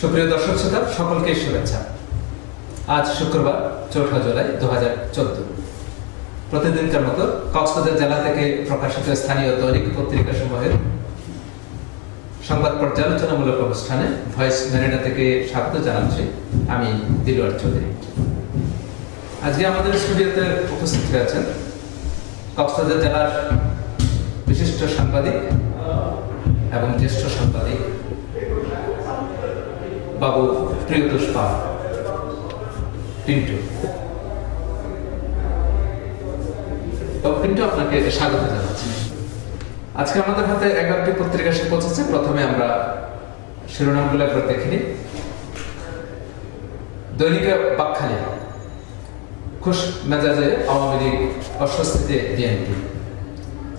সুপ্রিয় দর্শক শ্রোতা, সকলকে শুভেচ্ছা। আজ শুক্রবার 4 জুলাই 2014। প্রতিদিনকার মতো কক্সবাজার জেলা থেকে প্রকাশিত স্থানীয় দৈনিক পত্রিকা সমূহের সংবাদ পর্যালোচনামূলক অনুষ্ঠানে ভয়েস মেরিনা থেকে স্বাগত জানাচ্ছি আমি দিলওয়ার চৌধুরী। আজকে আমাদের স্টুডিওতে উপস্থিত হয়েছেন কক্সবাজার জেলার বিশিষ্ট সাংবাদিক এবং জ্যেষ্ঠ সাংবাদিক বাবু প্রিয়তোষ পাল পিন্টু। পিন্টু, আপনাকে স্বাগত জানাচ্ছি। আজকে আমাদের হাতে 11টি পত্রিকা এসে পৌঁছেছে। প্রথমে আমরা শিরোনামগুলো একবার দেখে নিই। দৈনিক বাকখালী, খুশ মেজাজে আওয়ামী লীগ, অস্বস্তিতে বিএনপি।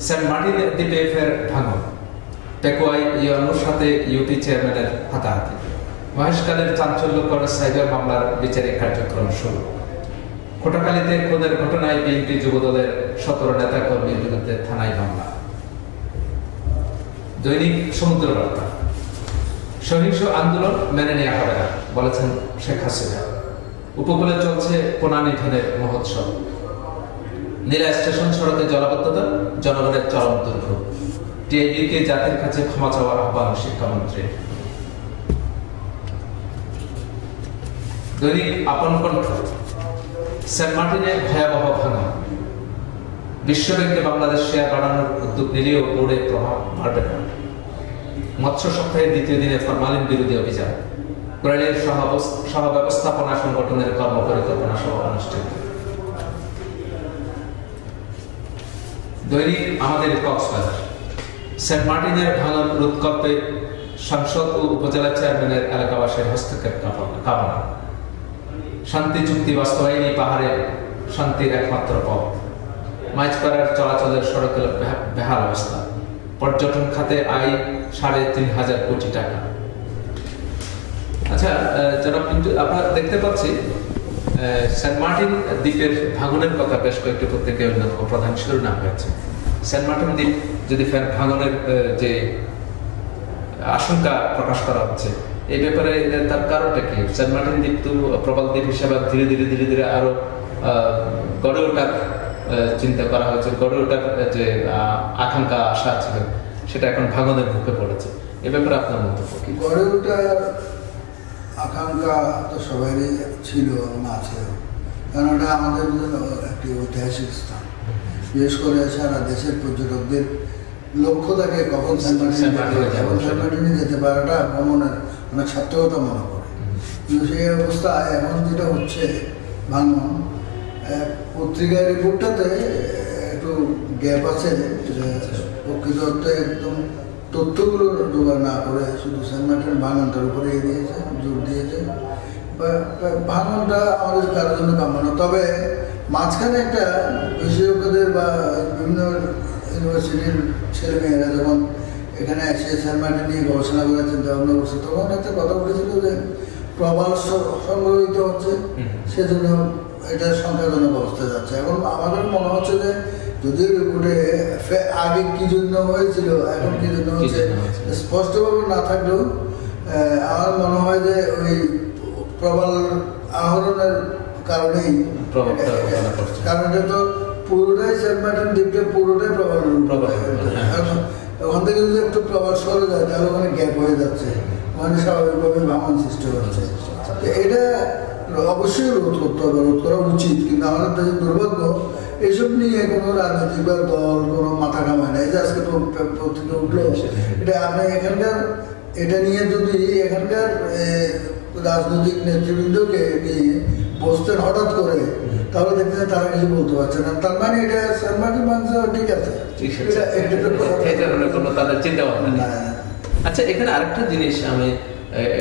সেন্ট মার্টিন দ্বীপে ফের ভাঙন, পেকুয়ায় ইউনুর সাথে ইউপি চেয়ারম্যানের হাতাহাতি। মহেশখালীর চাঞ্চল্যকর সাইবার মামলার বিচারিক কার্যক্রম শুরু। কোটাখালীতে খুনের ঘটনায় বিএনপি যুবদলের 17 নেতা কর্মীর বিরুদ্ধে থানায় মামলা। দৈনিক সমুদ্র বার্তা, সহিংস আন্দোলন মেনে নেওয়া হবে না বলেছেন শেখ হাসিনা। উপকূলে চলছে পোনা নিধনের মহোৎসব। নীলা স্টেশন সড়কে জলাবদ্ধতা, জনগণের চরম দুর্ভোগ। টিআইবিকে জাতির কাছে ক্ষমা চাওয়ার আহ্বান শিক্ষামন্ত্রী। দৈনিক আপন কণ্ঠ, সেন্ট মার্টিনে ভয়াবহ ভাঙন। বিশ্বব্যাংকে বাংলাদেশ শেয়ার বাড়ানোর উদ্যোগ নিলেও বোর্ডে প্রভাব বাড়বে না। মৎস্য সপ্তাহের দ্বিতীয় দিনে ফরমালিন বিরোধী অভিযান। কোরাইলের সহ ব্যবস্থাপনা সংগঠনের কর্মপরিকল্পনা সভা অনুষ্ঠিত। দৈনিক আমাদের কক্সবাজার, সেন্ট মার্টিনের ভাঙন রোধকল্পে সংসদ ও উপজেলা চেয়ারম্যানের এলাকাবাসীর হস্তক্ষেপ কামনা। শান্তি চুক্তি বাস্তবায়নই পাহাড়ে শান্তির একমাত্র পথ। মাইজপাড়ার চলাচলের সড়কের বেহাল অবস্থা। পর্যটন খাতে আয় 3.5 কোটি টাকা। আচ্ছা জনাব পিন্টু, আমরা দেখতে পাচ্ছি সেন্ট মার্টিন দ্বীপের ভাঙনের কথা বেশ কয়েকটি পত্রিকায় অন্যতম প্রধান শিরোনাম হয়েছে। সেন্ট মার্টিন দ্বীপ যদি ফের ভাঙনের যে আশঙ্কা প্রকাশ করা হচ্ছে, এই ব্যাপারে তার কারণটা কি? সেন্ট মার্টিন দ্বীপ তো প্রবাল দ্বীপ হিসেবে ধীরে ধীরে আরো গড়ে ওঠার চিন্তা করা হয়েছে, গড়ে ওঠার যে আকাঙ্ক্ষা আশা ছিল সেটা এখন ভাঙনের মুখে পড়েছে। এ ব্যাপারে আপনার মন্তব্য কি? গড়ে ওঠার আকাঙ্ক্ষা তো সবারই ছিল এবং আছে, কারণ এটা আমাদের একটি ঐতিহাসিক স্থান। বিশেষ করে সারা দেশের পর্যটকদের লক্ষ্য থাকে কখন সেন্ট মার্টিনে যেতে পারাটা ভ্রমণের অনেক সার্থকতা মনে করে। কিন্তু সেই অবস্থায় এখন যেটা হচ্ছে ভাঙন, পত্রিকার রিপোর্টটাতে একটু গ্যাপ আছে। প্রকৃত অর্থে একদম তথ্যগুলো জোগাড় না করে শুধু সেন্ট মার্টিনের ভাঙনটার উপরে দিয়েছে, জোর দিয়েছে। ভাঙনটা আমাদের কারোর জন্য কাম্য না। তবে মাঝখানে একটা বিশেষজ্ঞদের বা বিভিন্ন ইউনিভার্সিটির ছেলেমেয়েরা যখন এখানে এসে সেন্ট মার্টিন নিয়ে গবেষণা করে চিন্তা ভাবনা করছে, তখন একটা কথা বলেছিল যে প্রবাল সংগ্রহিত হচ্ছে, সেজন্য এটা সংখ্যাজনক অবস্থায় যাচ্ছে। এখন আমাদের মনে হচ্ছে যে যদিও রিপোর্টে আগে কি জন্য হয়েছিল এখন কি জন্য হচ্ছে স্পষ্টভাবে না থাকলেও আমার মনে হয় যে ওই প্রবাল আহরণের কারণেই, কারণ এটা তো পুরোটাই সেন্ট মার্টিন দ্বীপটা পুরোটাই প্রবাল। ওখান থেকে যদি একটু প্রবাল সরে যায় তাহলে ওখানে গ্যাপ হয়ে যাচ্ছে, ওখানে স্বাভাবিকভাবে ভাঙন সৃষ্টি হচ্ছে। এটা অবশ্যই রোধ করতে হবে, রোধ করা উচিত। কিন্তু আমাদের দেশের দুর্ভাগ্য, এইসব নিয়ে কোনো রাজনৈতিক বা দল কোনো মাথা কামায় না। এই যে আজকে পত্রিকা উঠলো, এটা আপনি এখানকার এটা নিয়ে যদি এখানকার রাজনৈতিক নেতৃবৃন্দকে নিয়ে বসতেন হঠাৎ করে, তাহলে দেখতে তারা কিছু বলতে পারছে না। তার মানে এটা সেন্ট মার্টিন মানুষ ঠিক আছে, তাদের চিন্তা ভাবনা না। আচ্ছা, এখানে আরেকটা জিনিস আমি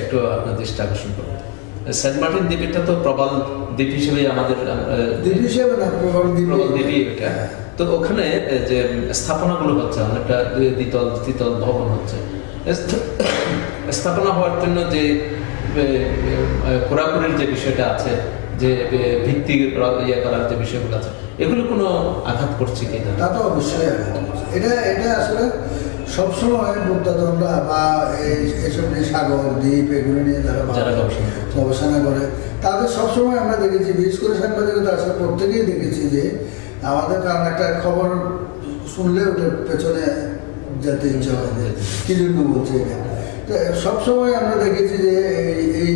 একটু আপনার দৃষ্টি আকর্ষণ করবো। সেন্ট মার্টিন দ্বীপটা তো প্রবাল দ্বীপ হিসেবে আমাদের দ্বীপ হিসেবে না, প্রবাল দ্বীপই এটা। তো ওখানে যে স্থাপনাগুলো হচ্ছে অনেকটা দ্বিতল ভবন হচ্ছে, স্থাপনা হওয়ার জন্য যে খোরাখুরির যে বিষয়টা আছে, যে ভিত্তি ইয়ে করার যে বিষয়গুলো আছে, এগুলো কোনো আঘাত করছে কিনা? তা তো অবশ্যই আঘাত করছে। এটা আসলে সবসময় মুক্তাদণ্ডা বা এইসব নিয়ে সাগর দ্বীপ এগুলো নিয়ে যারা গবেষণা করে তাদের সবসময় আমরা দেখেছি, বিশেষ করে সাংবাদিকতা আসার পর থেকেই দেখেছি যে আমাদের কারণ একটা খবর শুনলে ওটার পেছনে যেতে ইচ্ছা হয় যে কি জন্য বলছে এটা। তো সবসময় আমরা দেখেছি যে এই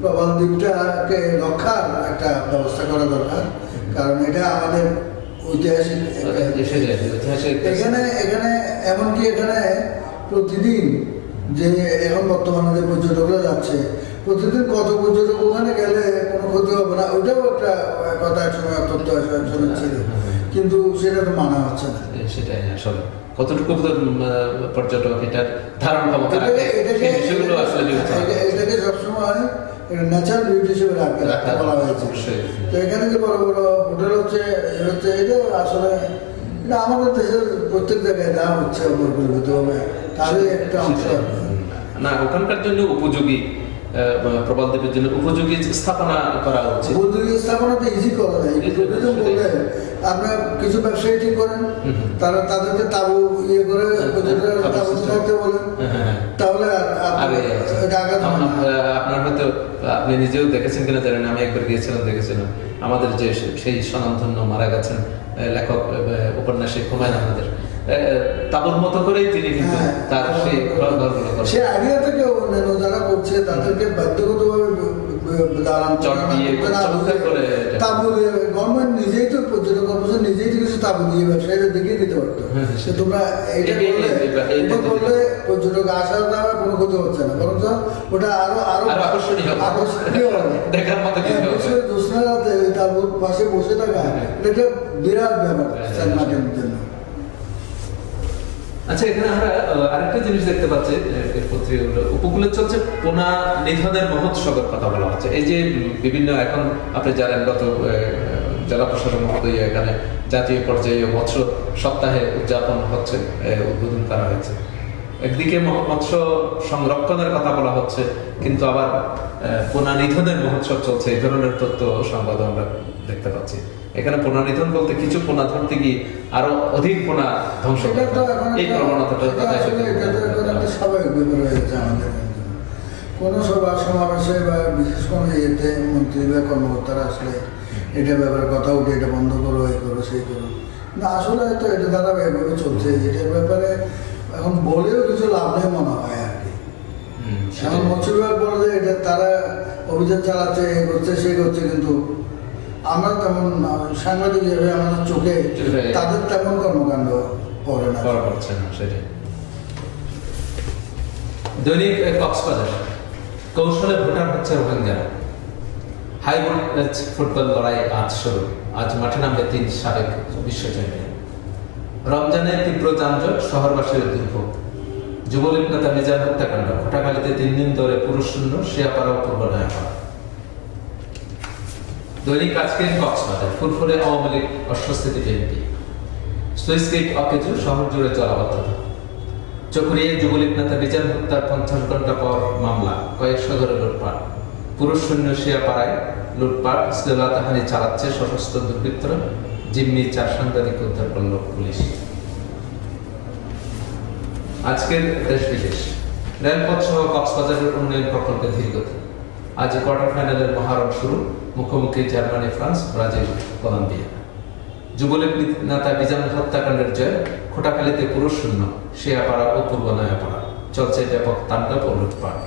প্রবাল দ্বীপটাকে রক্ষার একটা ব্যবস্থা করা দরকার, কারণ এটা আমাদের ঐতিহাসিক। এখানে এমনকি এখানে প্রতিদিন যে এখন বর্তমানে যে পর্যটকরা যাচ্ছে, প্রতিদিন কত পর্যটক ওখানে গেলে কোনো ক্ষতি হবে না, ওইটাও একটা কথা একসময় তথ্য ছিল, কিন্তু সেটা তো মানা হচ্ছে না। সেটাই আসলে কতটুকু পর্যটক এটার ধারণ ক্ষমতা এটাকে সবসময় ন্যাচারাল বিউটি হিসেবে রাখতে বলা হয়েছে। তো এখানে যে বড় বড় হোটেল হচ্ছে এটা আসলে এটা আমাদের দেশের প্রত্যেক জায়গায় দেওয়া হচ্ছে পরিকল্পিতভাবে, তাহলে একটা অংশ না ওখানকার জন্য উপযোগী প্রবাল দ্বীপের জন্য উপযোগী স্থাপনা করা হচ্ছে। উপযোগী স্থাপনা তো ইজি করা যায়। বললে আপনার কিছু ব্যবসায়ী ঠিক করেন, তারা তাদেরকে তাবু ইয়ে করে তাবুতে থাকতে বলেন, তাহলে আপনার হয়তো আপনি নিজেও দেখেছেন কিনা জানেন, আমি একবার গিয়েছিলাম দেখেছিলাম আমাদের যে সেই স্বনামধন্য মারা গেছেন লেখক উপন্যাসিক হুমায়ুন আহমেদের তাবুর মতো করেই তিনি কিন্তু তার সেই সে আইডিয়া থেকে অন্যান্য যারা করছে তাদেরকে বাধ্যগতভাবে তাবু দিয়ে গভর্নমেন্ট নিজেই তো পর্যটক অফিসার নিজেই তো কিছু তাবু দিয়ে ব্যবসায়ীদের দেখিয়ে দিতে পারতো। তোমরা এটা করলে পর্যটক আসার দ্বারা কোনো ক্ষতি হচ্ছে না, বরং ওটা আরো আকর্ষণীয় হবে। দেখার মতো জ্যোৎস্না রাতে তাবুর পাশে বসে থাকা এটা একটা বিরাট ব্যাপার সেন্ট মার্টিনের জন্য। আচ্ছা, এখানে আমরা আরেকটা জিনিস দেখতে পাচ্ছি উপকূলে চলছে পোনা নিধনের মহোৎসবের কথা বলা হচ্ছে। এই যে বিভিন্ন এখন আপনি জানেন গত জেলা প্রশাসন মহোদয় এখানে জাতীয় পর্যায়ে মৎস্য সপ্তাহে উদযাপন হচ্ছে, উদ্বোধন করা হয়েছে। একদিকে মৎস্য সংরক্ষণের কথা বলা হচ্ছে, কিন্তু আবার পোনা নিধনের মহোৎসব চলছে, এই ধরনের তথ্য সংবাদ আমরা দেখতে পাচ্ছি। এখানে পোনা নিধন বলতে কিছু পোনা ধরতে গিয়ে আরো অধিক পোনা ধ্বংস, এই প্রবণতাটা স্বাভাবিক ব্যাপার হয়ে গেছে আমাদের। কোনো সভা সমাবেশে বা বিশেষ কোনো ইয়েতে মন্ত্রী বা কর্মকর্তারা আসলে এটা ব্যাপারে কথা উঠে এটা বন্ধ করো, এই করো, সেই করো, না আসলে তো এটা দ্বারা এভাবে চলছে। এটার ব্যাপারে এখন বলেও কিছু লাভ নেই মনে হয় আর কি। এখন মৎস্য বিভাগ বলে যে এটা তারা অভিযান চালাচ্ছে, এ করছে, সে করছে, কিন্তু আমরা তেমন সাংবাদিক হিসেবে আমাদের চোখে তাদের তেমন কর্মকাণ্ড করে না, করছে না। সেটাই দৈনিক কক্সবাজার কৌশলে ভোটার হচ্ছে রোহিঙ্গারা। হাই ভোল্টেজ ফুটবল লড়াই আজ শুরু। আজ মাঠে নামবে 3 সাবেক বিশ্ব চ্যাম্পিয়ন। রমজানে তীব্র যানজট, শহরবাসীর দুর্ভোগ। যুবলীগ নেতা মিজান হত্যাকাণ্ড, কোটাখালীতে 3 দিন ধরে পুরুষ শূন্য, শিয়াপাড়া ও পূর্ব নয়াপাড়া। দৈনিক আজকের কক্সবাজার ফুরফুরে আওয়ামী লীগ অস্বস্তিতে বিএনপি। সুইস গেট অকেজো, শহর জুড়ে জলাবদ্ধতা। চকরিয়ায় যুবলীগ নেতা মিজান হত্যার 50 ঘন্টা পর মামলা, কয়েকশো ধরে লুটপাট। পুরুষ শূন্য শিয়াপাড়ায় লুটপাট, শ্লীলতাহানি চালাচ্ছে সশস্ত্র দুর্বৃত্তরা। জিম্মি 4 সাংবাদিক উদ্ধার করল পুলিশ। আজকের দেশ বিদেশ। রেলপথ সহ কক্সবাজারের উন্নয়ন প্রকল্পে ধীরগতি। আজ কোয়ার্টার ফাইনালের মহারণ শুরু। মুখোমুখি Germany, France, Brazil, Colombia. Jubo League নেতা মিজান হত্যাকাণ্ডের জয়, কোটাখালীতে পুরুষ শূন্য, শিয়াপাড়া ও পূর্ব নয়াপাড়া। চলছে ব্যাপক তাণ্ডব ও লুটপাট।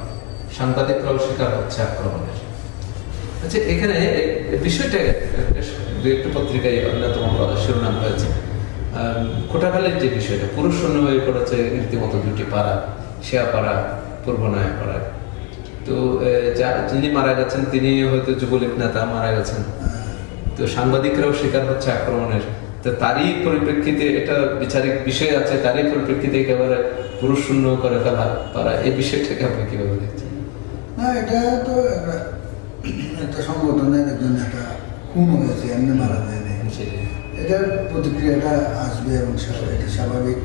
সাংবাদিকরাও শিকার হচ্ছে আক্রমণের। আচ্ছা, এখানে বিষয়টা দু একটি পত্রিকায় অন্যতম শিরোনাম হয়েছে। কোটাখালীর যে বিষয়টা পুরুষ শূন্য হয়ে পড়েছে রীতিমতো 2টি পাড়া, শিয়াপাড়া, পূর্ব নয়াপাড়া। তো যিনি মারা গেছেন তিনি হয়তো যুবলীগ নেতা মারা গেছেন, তো সাংবাদিকরাও শিকার হচ্ছে আক্রমণের। তো তারই পরিপ্রেক্ষিতে এটা বিচারিক বিষয় আছে, তারই পরিপ্রেক্ষিতে একেবারে পুরুষ শূন্য করে ফেলা পারা, এই বিষয়টাকে আপনি কিভাবে দেখছেন? না, এটা তো একটা সংগঠনের একজন নেতা খুন হয়েছে, এমনি মারা যায়নি। এটার প্রতিক্রিয়াটা আসবে এবং এটা স্বাভাবিক।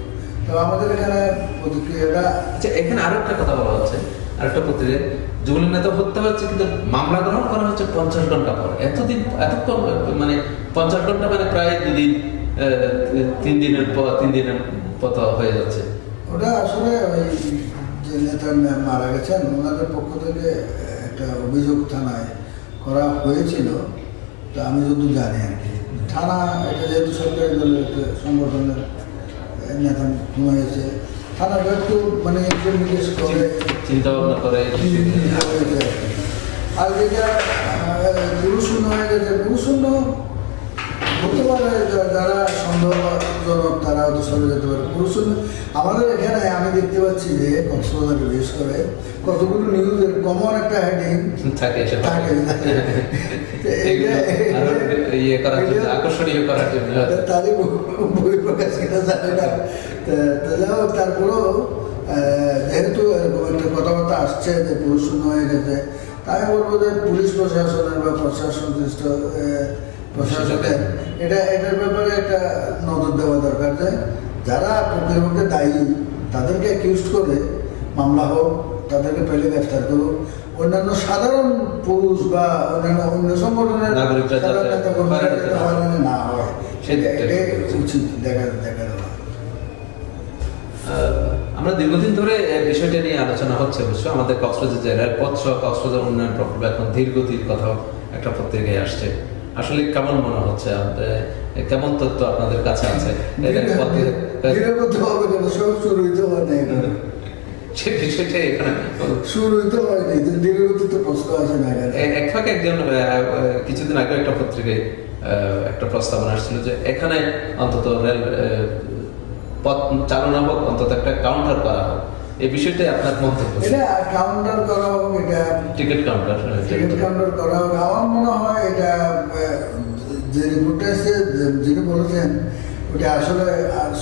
তো আমাদের এখানে প্রতিক্রিয়াটা। আচ্ছা, এখানে আরো একটা কথা বলা হচ্ছে, আরেকটা পত্রিকায় যুবলীগ নেতা হত্যা হচ্ছে, কিন্তু মামলা গ্রহণ করা হচ্ছে 50 ঘন্টা পর। এতক্ষণ মানে 50 ঘন্টা মানে প্রায় 2 দিন, 3 দিনের পর 3 দিনের পর হয়ে যাচ্ছে। ওটা আসলে ওই যে নেতা মারা গেছেন ওনাদের পক্ষ থেকে একটা অভিযোগ থানায় করা হয়েছিল, তা আমি যদি জানি আর কি। থানা এটা যেহেতু সরকারি দলের একটা সংগঠনের নেতা খুন হয়েছে, থানাটা একটু মানে জিজ্ঞেস করে চিন্তা ভাবনা করে। আর যেটা গুরুশূন্য হয়ে গেছে, গুরুশূন্য হতে পারে যারা সন্দেহজনক তারা হয়তো সরে যেতে পারে। গুরুশূন্য আমাদের এখানে আমি দেখতে পাচ্ছি যে কক্সবাজারে বিশেষ করে কতগুলো নিউজের কমন একটা হেডিং থাকে তারই বই প্রকাশ কিনা জানে না। তারপরেও যেহেতু এরকম একটা কথাবার্তা আসছে যে গুরুশূন্য হয়ে গেছে, তাই বলবো যে পুলিশ প্রশাসনের বা প্রশাসনের এটার ব্যাপারে একটা নজর দেওয়া দরকার যে যারা প্রকৃতপক্ষে দায়ী তাদেরকে অ্যাকিউজ করে মামলা হোক, তাদেরকে পেলে গ্রেফতার করুক। অন্যান্য সাধারণ পুরুষ বা অন্যান্য অন্য সংগঠনের না হয় এটাই উচিত দেখা দেওয়া। আমরা দীর্ঘদিন ধরে বিষয়টা নিয়ে আলোচনা হচ্ছে অবশ্য আমাদের কক্সবাজার জেলার কক্সবাজার উন্নয়ন প্রকল্প এখন ধীরগতির কথাও একটা পত্রিকায় আসছে। আসলে কেমন মনে হচ্ছে, কেমন তথ্য আপনাদের কাছে আছে? কিছুদিন আগে একটা পত্রিকায় একটা প্রস্তাবনা আসছিল যে এখানে অন্তত রেল পথ চালনা হোক, অন্তত একটা কাউন্টার করা হোক। এই বিষয়টাই আপনার মন্তব্য? এটা কাউন্টার করা হোক, এটা টিকিট কাউন্টার করা হোক। আমার মনে হয় এটা যে রিপোর্টটা এসে যিনি বলেছেন ওটা আসলে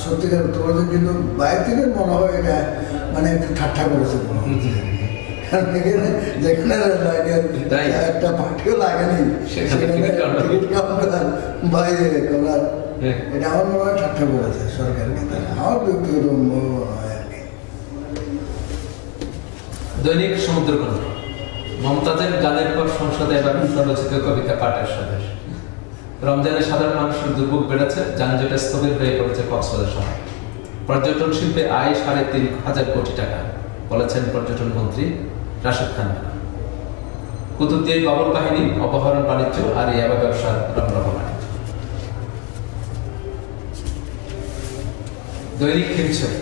সত্যিকার উত্তর বলেছেন, কিন্তু বাইরে থেকে মনে হয় এটা মানে একটু ঠাট্টা করেছে মনে হচ্ছে। কারণ যেখানে একটা পার্টিও লাগেনি সেখানে টিকিট কাউন্টার বাইরে করার, এটা আমার মনে হয় ঠাট্টা করেছে সরকারকে। আমার ব্যক্তিগত মনে হয় আর কি। দৈনিক সমুদ্রকন্যা মমতাজের গানের পর সংসদে এবার রচিত কবিতা পাঠের সমাবেশ। রমজানে সাধারণ মানুষের দুর্ভোগ বেড়েছে, যানজটে স্থবির হয়ে পড়েছে কক্সবাজার শহর। পর্যটন শিল্পে আয় ৩৫০০ কোটি টাকা, বলেছেন পর্যটন মন্ত্রী রাশেদ খান। কুতুবদিয়ায় বাবুল বাহিনী, অপহরণ, বাণিজ্য আর ইয়াবা ব্যবসার রমরমা। দৈনিক হিমছড়ি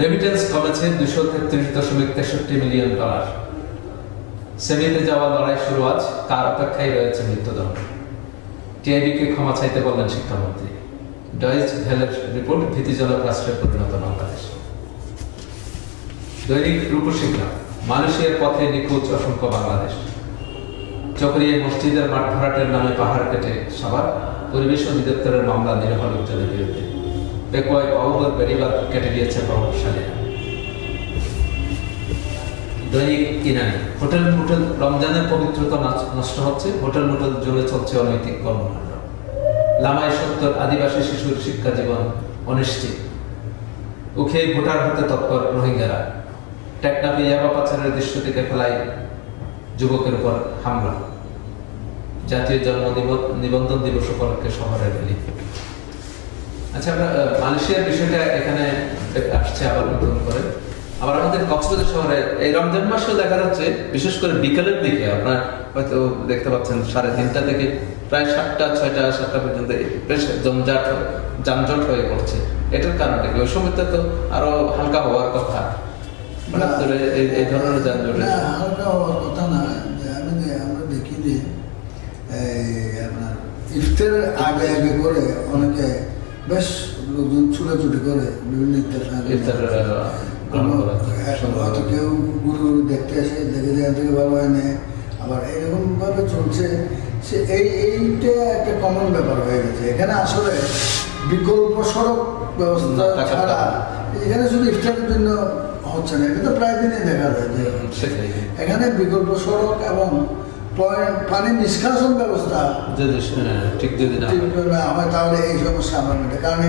রেমিটেন্স কমেছে ২৩৩.৬৩ মিলিয়ন ডলার। সেমিতে যাওয়া লড়াই শুরু আজ, কার অপেক্ষায় রয়েছে মৃত্যুদণ্ড। টিআইবিকে ক্ষমা চাইতে বললেন শিক্ষামন্ত্রী। ডয়েচ ভেলের রিপোর্ট, ভীতিজনক রাষ্ট্রে পরিণত বাংলাদেশ। দৈনিক রূপসী-গ্রাম মালয়েশিয়ার পথে নিখোঁজ অসংখ্য বাংলাদেশ। চকরিয়ায় মসজিদের মাঠ ভরাটের নামে পাহাড় কেটে সাবার, পরিবেশ অধিদপ্তরের মামলা নিরীহ লোকজনের বিরুদ্ধে। পেকুয়ায় অবৈধ বেড়িবাঁধ কেটে দিয়েছে প্রভাবশালীরা। দৈনিক ইরানি হোটেল মোটেল রমজানের পবিত্রতা নষ্ট হচ্ছে, হোটেল মোটেল জুড়ে চলছে অনৈতিক কর্মকাণ্ড। লামায় ৭০ আদিবাসী শিশুর শিক্ষা জীবন অনিশ্চিত। উখে ভোটার হতে তৎপর রোহিঙ্গারা। টেকনাফে ইয়াবা পাচারের দৃশ্য থেকে ফেলায় যুবকের উপর হামলা। জাতীয় জন্ম নিবন্ধন দিবস উপলক্ষে শহরে র্যালি। আচ্ছা, আমরা মালয়েশিয়ার বিষয়টা এখানে আসছে আবার নতুন করে। আবার আমাদের কক্সবাজার শহরে এই রমজান মাসেও দেখা যাচ্ছে, বিশেষ করে বিকেলের দিকে আপনার হয়তো দেখতে পাচ্ছেন ৩:৩০ থেকে প্রায় ৭টা ৬টা ৭টা পর্যন্ত বেশ যানজট হয়ে পড়ছে। এটার কারণটা কি? ওই সময়টা তো আরো হালকা হওয়ার কথা। এই ধরনের যানজট হালকা হওয়ার কথা না। আমরা দেখি যে আপনার ইফতারের আগে আগে করে অনেকে বেশ লোকজন ছুটাছুটি করে বিভিন্ন হয়তো কেউ গুরু দেখতে এসে দেখে যেখান থেকে ভালো হয় না, আবার এরকম ভাবে চলছে। সে এইটা একটা কমন ব্যাপার হয়ে গেছে। এখানে আসলে বিকল্প সড়ক ব্যবস্থা ছাড়া এখানে শুধু ইফতারের জন্য হচ্ছে না, এটা তো প্রায় দিনই দেখা যায় যে এখানে বিকল্প সড়ক এবং পানি নিষ্কাশন ব্যবস্থা ঠিক যদি না হয় তাহলে এই সমস্যা আমার মেটে। কারণ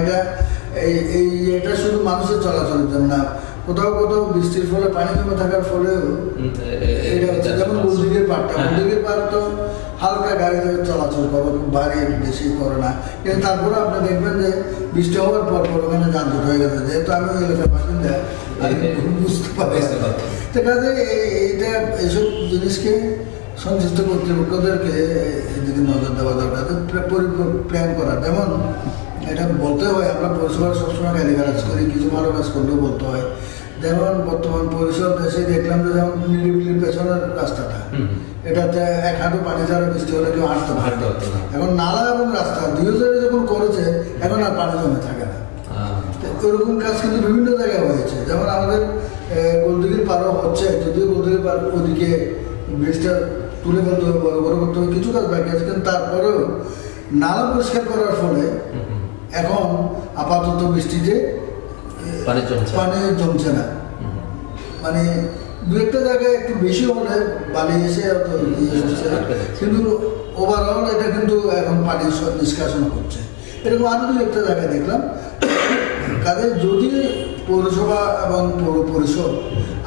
এটা শুধু মানুষের চলাচলের জন্য না, কোথাও কোথাও বৃষ্টির ফলে পানি জমে থাকার ফলেও এটা হচ্ছে। যেমন বুলদিঘির পাড়টা, বুলদিঘির পাড় তো হালকা গাড়ি চলাচল করে, খুব ভারী বেশি করে না, কিন্তু তারপরে আপনি দেখবেন যে বৃষ্টি হওয়ার পর ওখানে যানজট হয়ে গেছে, যেহেতু আমি ওই এলাকার বাসিন্দা আমি বুঝতে পারি। তো কাজে এইটা এইসব জিনিসকে সংশ্লিষ্ট কর্তৃপক্ষদেরকে এদিকে নজর দেওয়া দরকার, প্ল্যান করা। যেমন এটা বলতে হয়, আমরা পরিষেবার সবসময় গালিগালাজ করি, কিছু ভালো কাজ করলেও বলতে হয়। যেমন বর্তমান পরিষদ এসে দেখলাম যে যেমন নিরিবিলির পেছনের রাস্তাটা, এটাতে এক হাঁটু পানি ছাড়া বৃষ্টি হলে কেউ হাঁটতে পারত না। এখন নালা এবং রাস্তা 2000 যখন করেছে, এখন আর পানি জমে থাকে না। ওরকম কাজ কিন্তু বিভিন্ন জায়গায় হয়েছে। যেমন আমাদের গোলদিঘির পাড়ও হচ্ছে, যদিও গোলদিঘির পাড় ওদিকে ব্রিজটা তুলে ফেলতে হবে, বড় বড় করতে হবে, কিছু কাজ বাকি আছে। কিন্তু তারপরেও নালা পরিষ্কার করার ফলে এখন আপাতত বৃষ্টিতে পানি জমছে না। মানে দু একটা জায়গায় একটু বেশি হলে বালি এসে কিন্তু ওভারঅল এটা কিন্তু এখন পানি নিষ্কাশন করছে। এরকম আরো দু একটা জায়গায় দেখলাম। কাজে যদি পৌরসভা এবং পৌর পরিষদ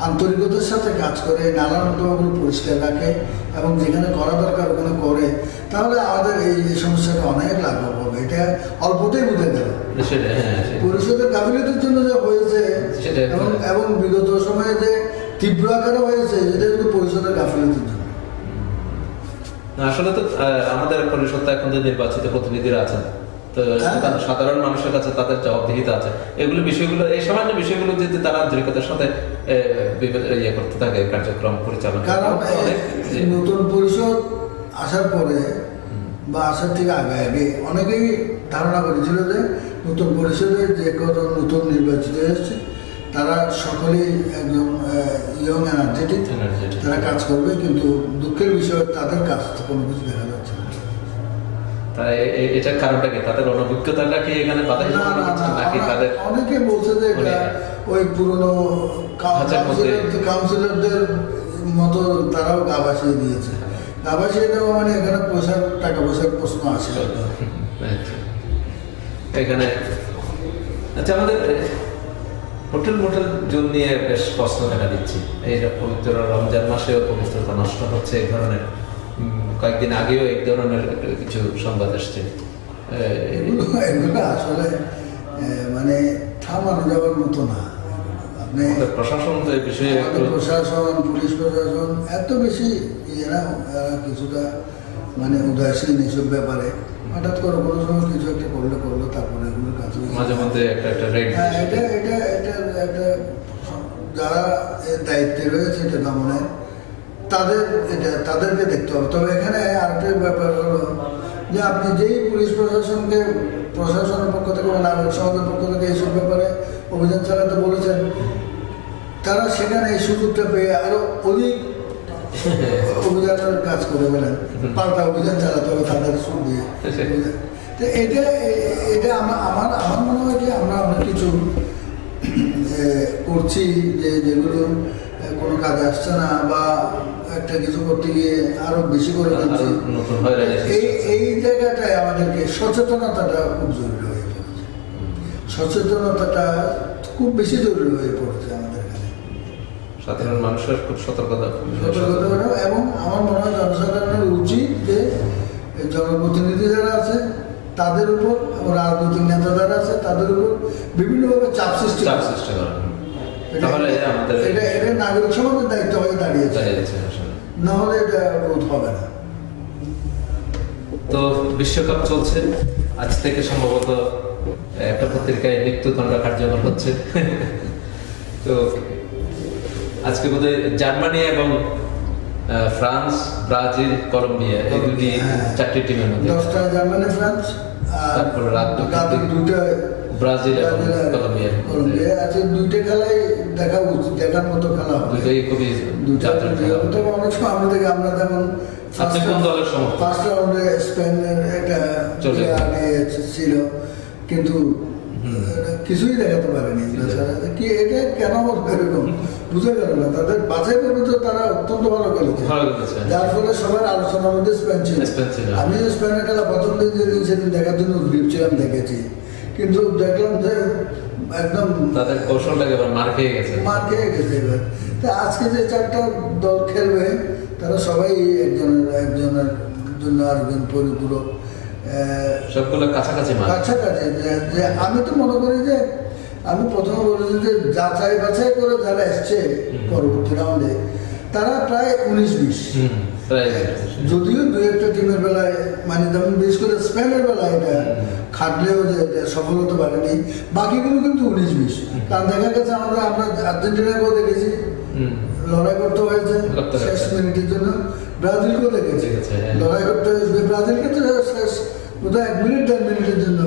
আন্তরিকতার সাথে কাজ করে, নালা নর্দমাগুলো পরিষ্কার রাখে এবং যেখানে করা দরকার ওখানে করে, তাহলে আমাদের এই সমস্যাটা অনেক লাঘব হবে। এটা অল্পতেই বুঝে গেল। পরিষদের গাফিলতির জন্য যা হয়েছে এবং বিগত সময়ে যে তীব্র আকারে হয়েছে, এটা কিন্তু পরিষদের গাফিলতির জন্য। আসলে তো আমাদের পরিষদ এখন যে নির্বাচিত প্রতিনিধিরা আছেন, তো সাধারণ মানুষের কাছে তাদের জবাবদিহিতা আছে। এগুলো বিষয়গুলো, এই সামান্য বিষয়গুলো যদি তারা আন্তরিকতার সাথে ইয়ে করতে থাকে, কার্যক্রম পরিচালনা। কারণ নতুন পরিষদ আসার পরে বা আসার থেকে আগে অনেকেই ধারণা করেছিল যে নতুন পরিষদে যে কজন নতুন নির্বাচিত হয়েছে তারা সকলেই একদম ইয়ং এনার্জেটিক, তারা কাজ করবে। কিন্তু দুঃখের বিষয় তাদের কাজ তো কোনো কিছু দেখা যাচ্ছে না। তাই এটার কারণটা কি? তাদের অনভিজ্ঞতাটা কি এখানে বাধা নাকি তাদের? অনেকে বলছে যে এটা ওই পুরনো কাউন্সিলরদের মতো তারাও গা ভাসিয়ে দিয়েছে। গা ভাসিয়ে দেওয়া মানে এখানে টাকা পয়সার প্রশ্ন আছে এখানে। আচ্ছা, আমাদের হোটেল জোন নিয়ে বেশ প্রশ্ন দেখা দিচ্ছি। এই পবিত্র রমজান মাসেও পবিত্রতা নষ্ট হচ্ছে, এই ধরনের কয়েকদিন আগেও এক ধরনের কিছু সংবাদ আসছে। এগুলো আসলে মানে থামানো যাওয়ার মতো না। আপনি প্রশাসন তো এই বিষয়ে, প্রশাসন, পুলিশ প্রশাসন এত বেশি এরা কিছুটা মানে উদাসীন এইসব ব্যাপারে। হঠাৎ করে কোনো সময় কিছু একটা করলো, তারপরে এগুলোর কাজ মাঝে মধ্যে একটা এটা যারা দায়িত্বে রয়েছে এটা দমনের, তাদেরকে দেখতে হবে। তবে এখানে আরেকটা ব্যাপার হলো যে আপনি যেই পুলিশ প্রশাসনের পক্ষ থেকে বা নাগরিক সমাজের পক্ষ থেকে এইসব ব্যাপারে অভিযান চালাতে বলেছেন, তারা সেখানে এই সুযোগটা পেয়ে আরো অধিক অভিযানের কাজ করে বলেন, পাল্টা অভিযান চালাতে হবে তাদের সুর দিয়ে। তো এটা আমার মনে হয় যে আমরা অনেক কিছু করছি যেগুলো কোনো কাজে আসছে না, বা একটা কিছু করতে গিয়ে আরো বেশি করে ফেলছি। এই জায়গাটায় আমাদেরকে সচেতনতাটা খুব জরুরি হয়ে পড়েছে। সচেতনতাটা খুব বেশি জরুরি হয়ে পড়েছে আমাদের এখানে। সাধারণ মানুষের খুব সতর্কতা, এবং আমার মনে হয় জনসাধারণের উচিত যে জনপ্রতিনিধি যারা আছে তাদের উপর এবং রাজনৈতিক নেতা যারা আছে তাদের উপর বিভিন্নভাবে চাপ সৃষ্টি করা। এটা নাগরিক সমাজের দায়িত্ব হয়ে দাঁড়িয়েছে, না হলে এটা রোধ হবে না। তো বিশ্বকাপ চলছে, আজ থেকে সম্ভবত একটা পত্রিকায় মৃত্যুদণ্ড কার্যকর হচ্ছে। তো আজকে বোধহয় জার্মানি এবং ফ্রান্স, ব্রাজিল, কলম্বিয়া, এই দুটি 4টি টিমের মধ্যে 10টা জার্মানি, ফ্রান্স, তারপরে রাত 2টায় ব্রাজিল এবং কলম্বিয়া। আছে দুইটা খেলাই দেখা উচিত, দেখার মতো খেলা হবে। দুটোই খুবই অনেক সময় আমরা যেমন ফার্স্ট রাউন্ডে স্পেনের একটা ছিল, কিন্তু কিছুই দেখাতে পারেনি। কি এটা কেন এরকম বুঝে গেল না। তাদের বাছাই করবে তো তারা অত্যন্ত ভালো খেলেছে, যার ফলে সবার আলোচনার মধ্যে স্পেন ছিল। আমি স্পেনের খেলা প্রথম দিন যেদিন সেদিন দেখার জন্য উদ্গ্রীব ছিলাম, দেখেছি, কিন্তু দেখলাম যে একদম তাদের কৌশলটাকে মার খেয়ে গেছে। এবার আজকে যে 4টা দল খেলবে তারা সবাই একজনের জন্য আরেকজন পরিপূরক। সবগুলো কাছাকাছি মাঠ। কাছাকাছি যে আমি তো মনে করি যে আমি প্রথমে বলেছি যে যাচাই বাছাই করে যারা এসছে পরবর্তী রাউন্ডে তারা প্রায় 19-20, যদিও দু একটা টিমের বেলায় মানে যেমন বিশেষ করে স্পেনের বেলায় এটা খাটলেও যে এটা সফল হতে পারেনি, বাকিগুলো কিন্তু 19-20। কারণ দেখা গেছে আমরা আর্জেন্টিনাকেও দেখেছি লড়াই করতে হয়েছে শেষ মিনিটের জন্য, ব্রাজিলকেও দেখেছি লড়াই করতে হয়েছে, ব্রাজিলকে তো শেষ বোধহয় 1 মিনিট 1.5 মিনিটের জন্য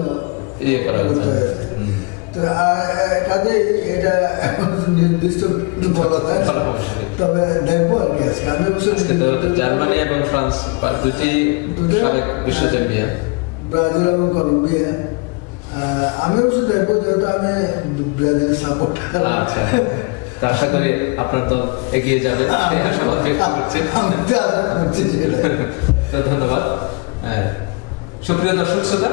করতে হয়েছে। তো কাজেই এটা এখন নির্দিষ্ট বলা যায়, তবে দেখবো আর কি আজকে। আমি জার্মানি এবং ফ্রান্স দুটি সাবেক বিশ্ব চ্যাম্পিয়ন, ব্রাজিল এবং কলম্বিয়া। আমি অবশ্য দেখবো, যেহেতু আমি ব্রাজিলের সাপোর্টার। আচ্ছা, আশা করি আপনার দল এগিয়ে যাবে সেই আশাবাদ ব্যক্ত করছি। তো ধন্যবাদ। সুপ্রিয় দর্শক শ্রোতা,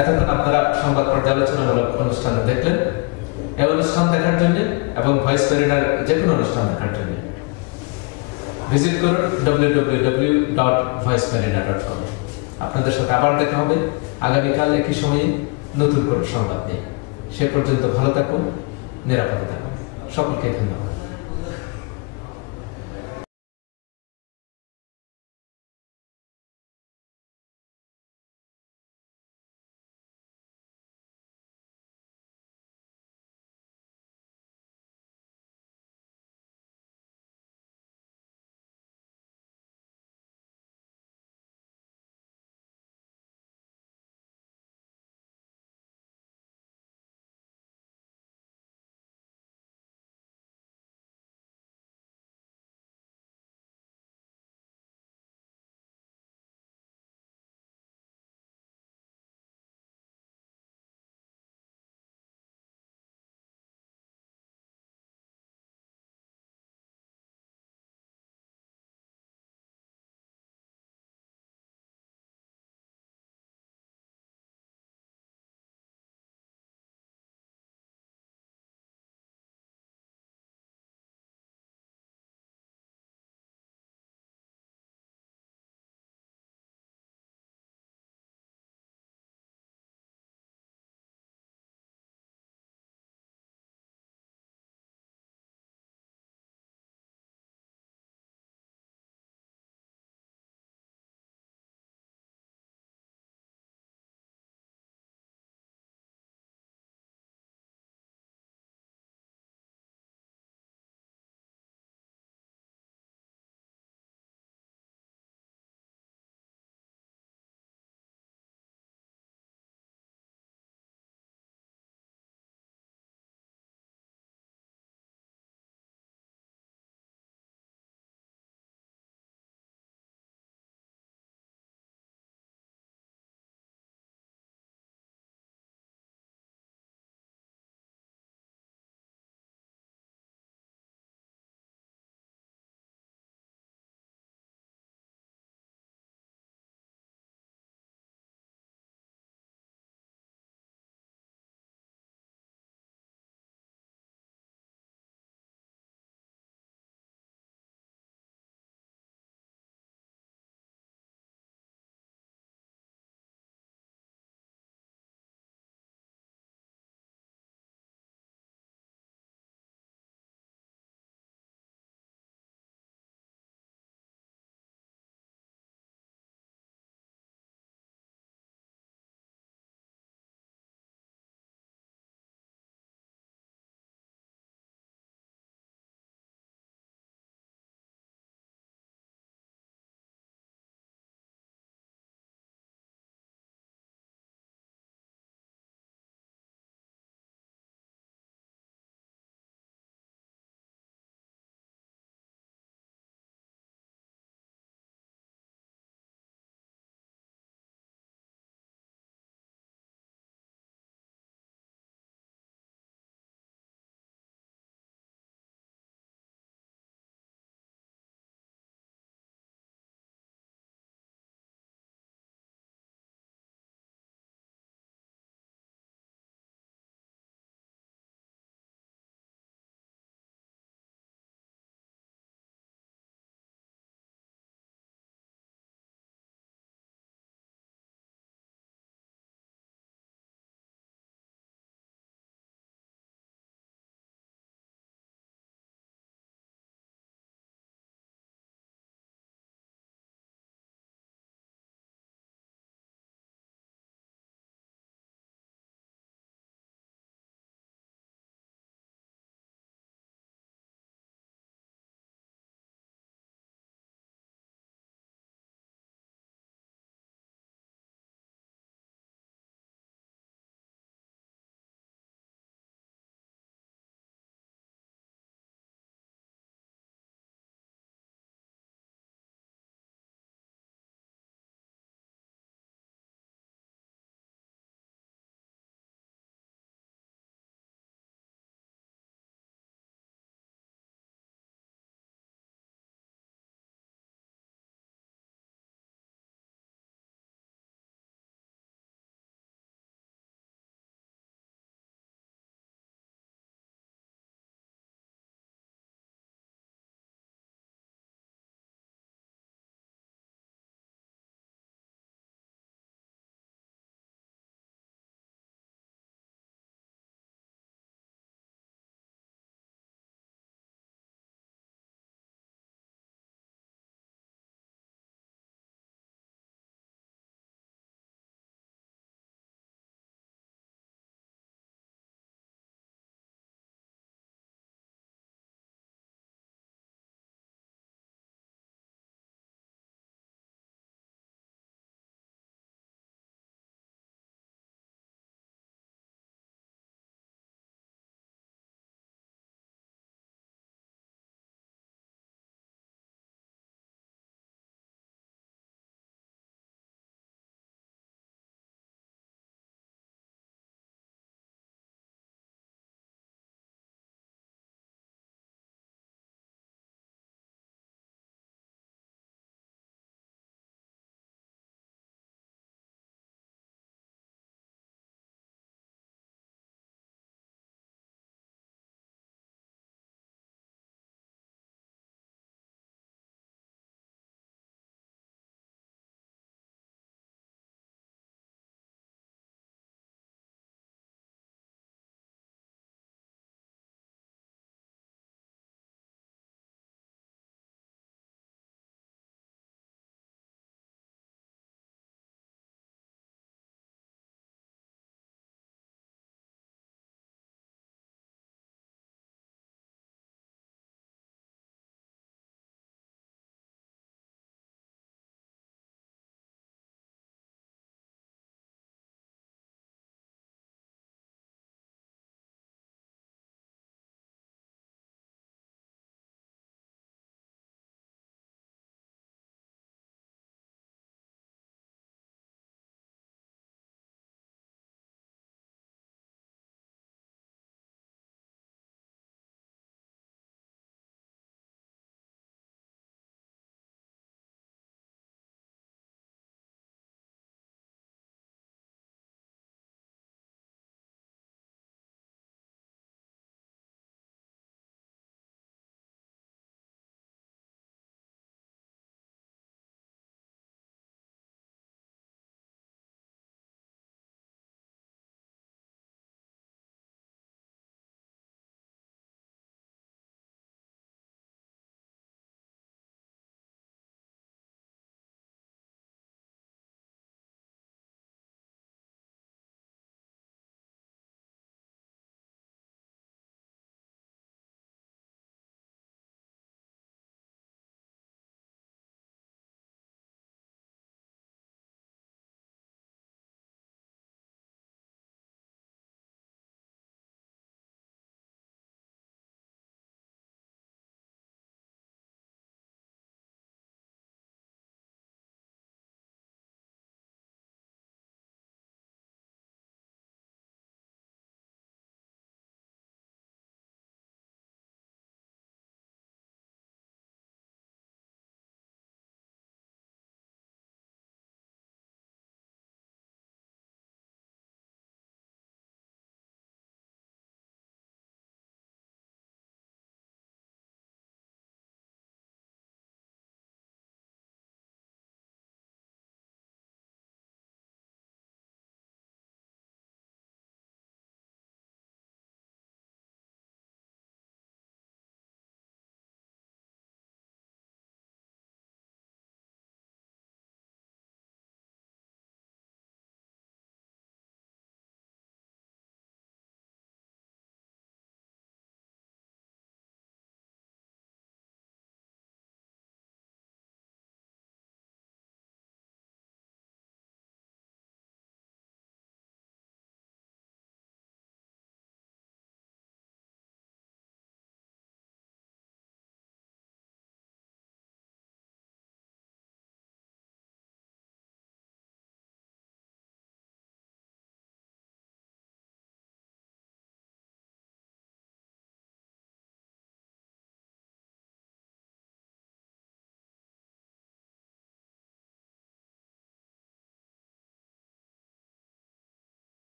এতক্ষণ আপনারা সংবাদ পর্যালোচনামূলক অনুষ্ঠান দেখলেন। এই অনুষ্ঠান দেখার জন্য এবং ভয়েস মেরিনার যে কোনো অনুষ্ঠান দেখার জন্য ভিজিট করুন www.voicemarina.com। আপনাদের সাথে আবার দেখা হবে আগামীকাল একই সময়ে নতুন কোনো সংবাদ নিয়ে। সে পর্যন্ত ভালো থাকুন, নিরাপদে থাকুন। সকলকে ধন্যবাদ।